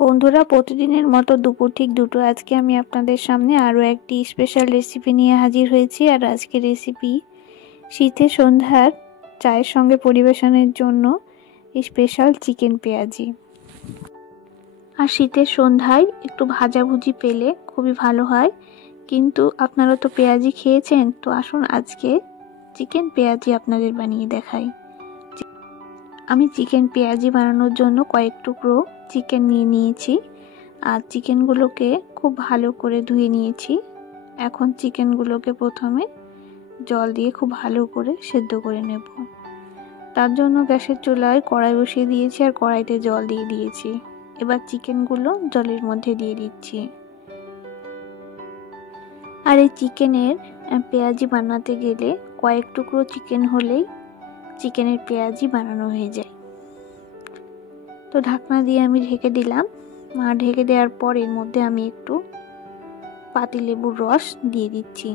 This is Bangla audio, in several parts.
বন্ধুরা, প্রতিদিনের মতো দুপুর ঠিক দুটো আজকে আমি আপনাদের সামনে আরও একটি স্পেশাল রেসিপি নিয়ে হাজির হয়েছি। আর আজকের রেসিপি শীতের সন্ধ্যার চায়ের সঙ্গে পরিবেশনের জন্য স্পেশাল চিকেন পেঁয়াজি। আর শীতের সন্ধ্যায় একটু ভাজাভুজি পেলে খুবই ভালো হয়, কিন্তু আপনারা তো পেঁয়াজি খেয়েছেন, তো আসুন আজকে চিকেন পেঁয়াজি আপনাদের বানিয়ে দেখাই। আমি চিকেন পেঁয়াজি বানানোর জন্য কয়েক টুকরো চিকেন নিয়ে নিয়েছি আর চিকেনগুলোকে খুব ভালো করে ধুয়ে নিয়েছি। এখন চিকেনগুলোকে প্রথমে জল দিয়ে খুব ভালো করে সেদ্ধ করে নেব। তার জন্য গ্যাসের চুলায় কড়াই বসিয়ে দিয়েছি আর কড়াইতে জল দিয়ে দিয়েছি। এবার চিকেনগুলো জলের মধ্যে দিয়ে দিচ্ছি। আর এই চিকেনের পেঁয়াজি বানাতে গেলে কয়েক টুকরো চিকেন হলেই চিকেনের পেঁয়াজি বানানো হয়ে যায়। তো ঢাকনা দিয়ে আমি ঢেকে দিলাম। আর ঢেকে দেওয়ার পর এর মধ্যে আমি একটু পাতিলেবুর রস দিয়ে দিচ্ছি।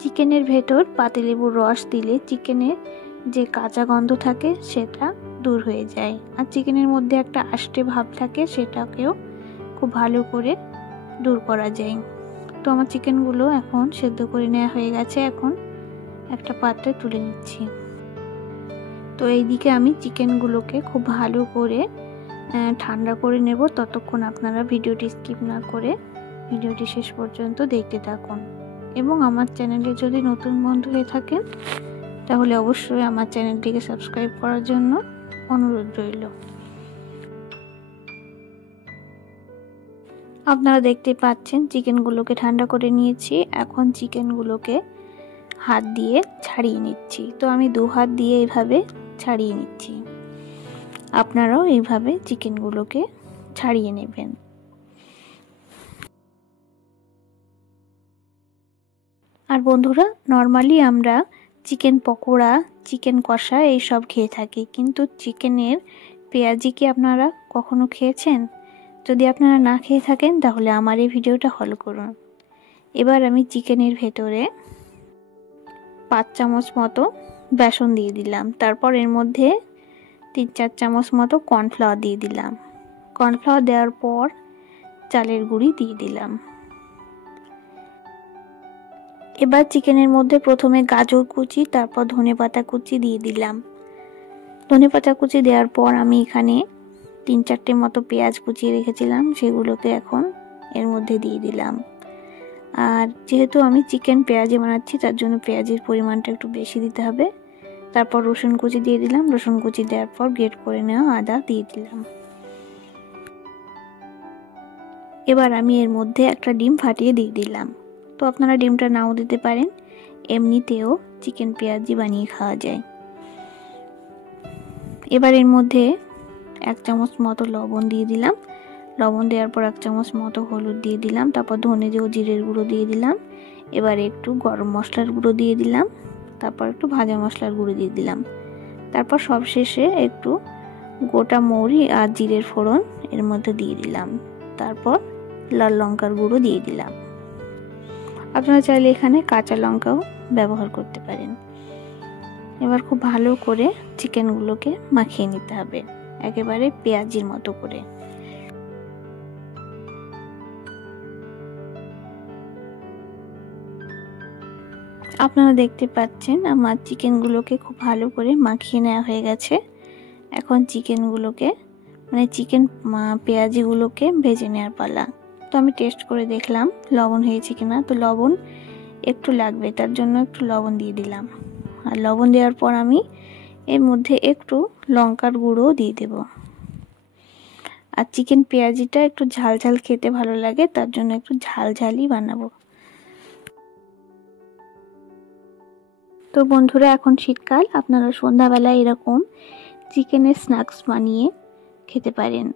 চিকেনের ভেতর পাতিলেবুর রস দিলে চিকেনের যে কাঁচা গন্ধ থাকে সেটা দূর হয়ে যায়, আর চিকেনের মধ্যে একটা আষ্টে ভাব থাকে সেটাকেও খুব ভালো করে দূর করা যায়। তো আমার চিকেনগুলো এখন সেদ্ধ করে নেওয়া হয়ে গেছে। এখন একটা পাত্রে তুলে নিচ্ছি। তো এইদিকে আমি চিকেনগুলোকে খুব ভালো করে ঠান্ডা করে নেব। ততক্ষণ আপনারা ভিডিওটি স্কিপ না করে ভিডিওটি শেষ পর্যন্ত দেখতে থাকুন। এবং আমার চ্যানেলে যদি নতুন বন্ধু হয়ে থাকেন তাহলে অবশ্যই আমার চ্যানেলটিকে সাবস্ক্রাইব করার জন্য অনুরোধ রইল। আপনারা দেখতে পাচ্ছেন চিকেনগুলোকে ঠান্ডা করে নিয়েছি। এখন চিকেনগুলোকে হাত দিয়ে ছাড়িয়ে নিচ্ছি। তো আমি দু হাত দিয়ে এইভাবে ছাড়িয়ে নিচ্ছি। আপনারাও এইভাবে চিকেনগুলোকে ছাড়িয়ে নেবেন। আর বন্ধুরা, নর্মালি আমরা চিকেন পকোড়া, চিকেন কষা এইসব খেয়ে থাকি, কিন্তু চিকেনের পেঁয়াজি কি আপনারা কখনো খেয়েছেন? যদি আপনারা না খেয়ে থাকেন তাহলে আমার এই ভিডিওটা ফলো করুন। এবার আমি চিকেনের ভেতরে 5 চামচ মতো বেসন দিয়ে দিলাম। তারপর এর মধ্যে 3-4 চামচ মতো কর্নফ্লাওয়ার দিয়ে দিলাম। কর্নফ্লাওয়ার দেওয়ার পর চালের গুঁড়ি দিয়ে দিলাম। এবার চিকেনের মধ্যে প্রথমে গাজর কুচি, তারপর ধনেপাতা কুচি দিয়ে দিলাম। ধনেপাতা কুচি দেওয়ার পর আমি এখানে 3-4টে মতো পেঁয়াজ কুচিয়ে রেখেছিলাম, সেগুলোকে এখন এর মধ্যে দিয়ে দিলাম। আর যেহেতু আমি চিকেন পেঁয়াজি বানাচ্ছি তার জন্য পেঁয়াজের পরিমাণটা একটু বেশি দিতে হবে। তারপর রসুন কুচি দিয়ে দিলাম। রসুন কুচি দেওয়ার পর গ্রেট করে নেওয়া আদা দিয়ে দিলাম। এবার আমি এর মধ্যে একটা ডিম ফাটিয়ে দিয়ে দিলাম। তো আপনারা ডিমটা নাও দিতে পারেন, এমনিতেও চিকেন পেঁয়াজি বানিয়ে খাওয়া যায়। এবার এর মধ্যে 1 চামচ মতো লবণ দিয়ে দিলাম। লবণ দেওয়ার পর 1 চামচ মতো হলুদ দিয়ে দিলাম। তারপর ধনে ও জিরের গুঁড়ো দিয়ে দিলাম। এবার একটু গরম মশলার গুঁড়ো দিয়ে দিলাম। তারপর একটু ভাজা মশলার গুঁড়ো দিয়ে দিলাম। তারপর সবশেষে একটু গোটা মৌরি আর জিরের ফোড়ন এর মধ্যে দিয়ে দিলাম। তারপর লাল লঙ্কার গুঁড়ো দিয়ে দিলাম। আপনারা চাইলে এখানে কাঁচা লঙ্কাও ব্যবহার করতে পারেন। এবার খুব ভালো করে চিকেনগুলোকে মাখিয়ে নিতে হবে, একেবারে পেঁয়াজির মতো করে। আপনারা দেখতে পাচ্ছেন আমার চিকেনগুলোকে খুব ভালো করে মাখিয়ে নেওয়া হয়ে গেছে। এখন চিকেনগুলোকে চিকেন পেঁয়াজিগুলোকে ভেজে নেওয়ার পালা। তো আমি টেস্ট করে দেখলাম লবণ হয়েছে কিনা। তো লবণ একটু লাগবে, তার জন্য একটু লবণ দিয়ে দিলাম। আর লবণ দেওয়ার পর আমি এর মধ্যে একটু লঙ্কার গুঁড়ো দিয়ে দেব। আর চিকেন পেঁয়াজিটা একটু ঝাল ঝাল খেতে ভালো লাগে, তার জন্য একটু ঝাল ঝালই বানাবো। তো বন্ধুরা, এখন শীতকাল, আপনারা সন্ধ্যাবেলায় এরকম চিকেনের স্ন্যাক্স বানিয়ে খেতে পারেন,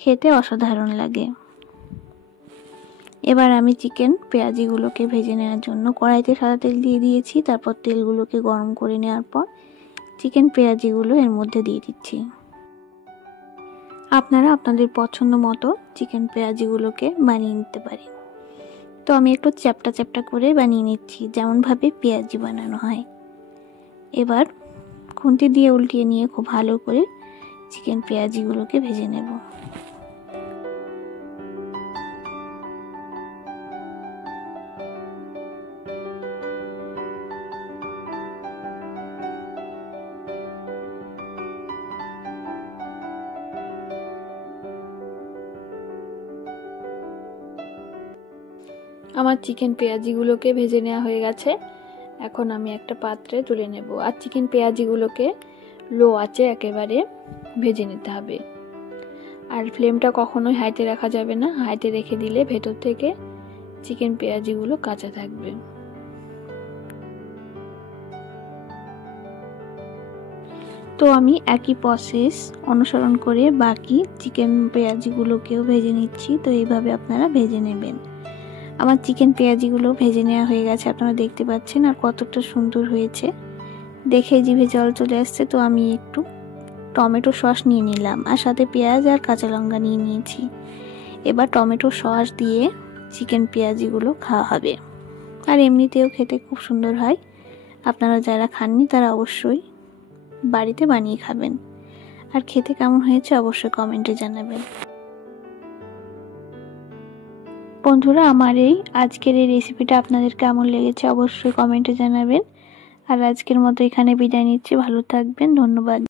খেতে অসাধারণ লাগে। এবার আমি চিকেন পেঁয়াজিগুলোকে ভেজে নেওয়ার জন্য কড়াইতে সাদা তেল দিয়ে দিয়েছি। তারপর তেলগুলোকে গরম করে নেওয়ার পর চিকেন পেঁয়াজিগুলো এর মধ্যে দিয়ে দিচ্ছি। আপনারা আপনাদের পছন্দ মতো চিকেন পেঁয়াজিগুলোকে বানিয়ে নিতে পারেন। তো আমি একটু চ্যাপটা চ্যাপটা করে বানিয়ে নিচ্ছি, যেমনভাবে পেঁয়াজি বানানো হয়। এবার খুন্তি দিয়ে উল্টিয়ে নিয়ে খুব ভালো করে চিকেন পেঁয়াজিগুলোকে ভেজে নেব। আমার চিকেন পেঁয়াজিগুলোকে ভেজে নেওয়া হয়ে গেছে। এখন আমি একটা পাত্রে তুলে নেব। আর চিকেন পেঁয়াজিগুলোকে লো আঁচে একেবারে ভেজে নিতে হবে। আর ফ্লেমটা কখনোই হাইতে রাখা যাবে না, হাইতে রেখে দিলে ভেতর থেকে চিকেন পেঁয়াজিগুলো কাঁচা থাকবে। তো আমি একই প্রসেস অনুসরণ করে বাকি চিকেন পেঁয়াজিগুলোকেও ভেজে নিচ্ছি। তো এইভাবে আপনারা ভেজে নেবেন। আমার চিকেন পেঁয়াজিগুলো ভেজে নেওয়া হয়ে গেছে, আপনারা দেখতে পাচ্ছেন। আর কতটা সুন্দর হয়েছে দেখে জিভে জল চলে আসছে। তো আমি একটু টমেটো সস নিয়ে নিলাম, আর সাথে পেঁয়াজ আর কাঁচা লঙ্কা নিয়ে নিয়েছি। এবার টমেটো সস দিয়ে চিকেন পেঁয়াজিগুলো খাওয়া হবে। আর এমনিতেও খেতে খুব সুন্দর হয়। আপনারা যারা খাননি তারা অবশ্যই বাড়িতে বানিয়ে খাবেন। আর খেতে কেমন হয়েছে অবশ্যই কমেন্টে জানাবেন। বন্ধুরা, আমার এই আজকের এই রেসিপিটা আপনাদের কেমন লেগেছে অবশ্যই কমেন্টে জানাবেন। আর আজকের মতো এখানে বিদায় নিচ্ছি। ভালো থাকবেন, ধন্যবাদ।